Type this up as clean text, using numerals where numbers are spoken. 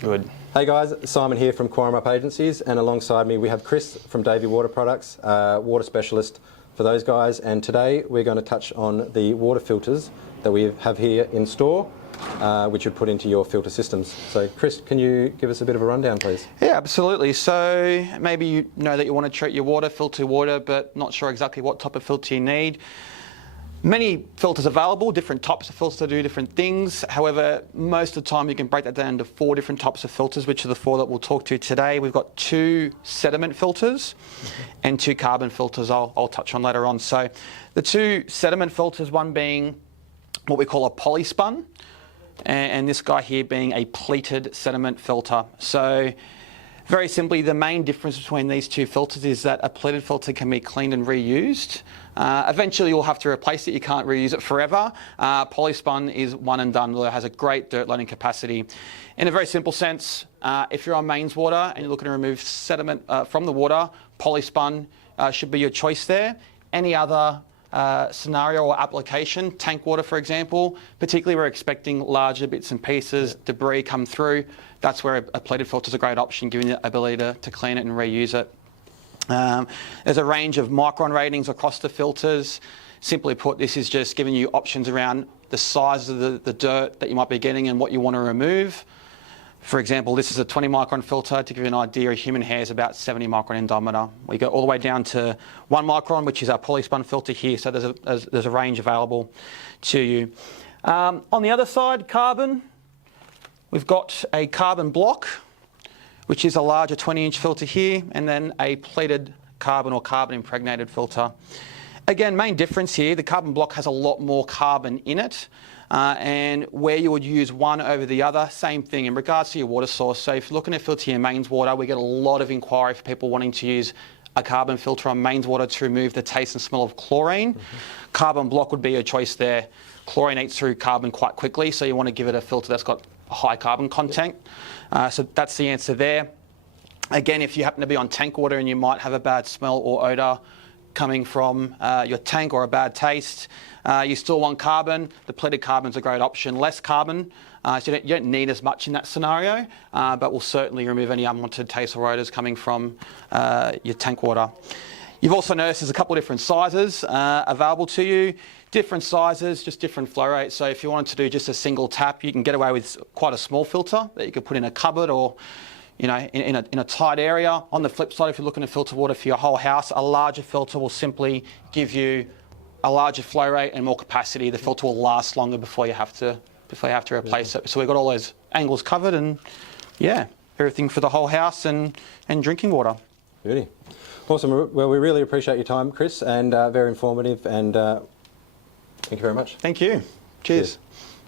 Good. Hey guys, Simon here from Cowaramup Agencies, and alongside me we have Kris from Davey Water Products, water specialist for those guys. And today we're going to touch on the water filters that we have here in store, which you put into your filter systems. So Kris, can you give us a bit of a rundown, please? Yeah, absolutely. So maybe you know that you want to treat your water, filter water, but not sure exactly what type of filter you need. Many filters available, different types of filters to do different things. However, most of the time you can break that down into 4 different types of filters, which are the 4 that we'll talk to today. We've got 2 sediment filters and 2 carbon filters I'll touch on later on. So the 2 sediment filters, one being what we call a Polyspun, and this guy here being a pleated sediment filter. So very simply, the main difference between these 2 filters is that a pleated filter can be cleaned and reused. Eventually you'll have to replace it, you can't reuse it forever. Polyspun is one and done, it has a great dirt loading capacity. In a very simple sense, if you're on mains water and you're looking to remove sediment from the water, Polyspun should be your choice there. Any other scenario or application, tank water for example, particularly we're expecting larger bits and pieces, debris come through, that's where a pleated filter is a great option, giving you the ability to clean it and reuse it. There's a range of micron ratings across the filters. Simply put, this is just giving you options around the size of the dirt that you might be getting and what you want to remove. For example, this is a 20 micron filter. To give you an idea, a human hair is about 70 micron in diameter. We go all the way down to 1 micron, which is our Polyspun filter here, so there's a range available to you. On the other side, carbon, we've got a carbon block, which is a larger 20-inch filter here, and then a pleated carbon or carbon impregnated filter. Again, main difference here, the carbon block has a lot more carbon in it, and where you would use one over the other, same thing in regards to your water source. So if you're looking to filter your mains water, we get a lot of inquiry for people wanting to use a carbon filter on mains water to remove the taste and smell of chlorine. Carbon block would be your choice there. Chlorine eats through carbon quite quickly, so you want to give it a filter that's got a high carbon content. So that's the answer there. Again, if you happen to be on tank water and you might have a bad smell or odour coming from your tank or a bad taste, you still want carbon. The pleated carbon's a great option. Less carbon, so you don't need as much in that scenario, but will certainly remove any unwanted taste or odours coming from your tank water. You've also noticed there's a couple of different sizes available to you. Different sizes, just different flow rates. So if you wanted to do just a single tap, you can get away with quite a small filter that you could put in a cupboard or in a tight area. On the flip side, if you're looking to filter water for your whole house, a larger filter will simply give you a larger flow rate and more capacity. The filter will last longer before you have to replace it. So we've got all those angles covered, and yeah, everything for the whole house and drinking water. Beauty. Awesome. Well, we really appreciate your time, Kris, and very informative, and thank you very much. Thank you. Cheers.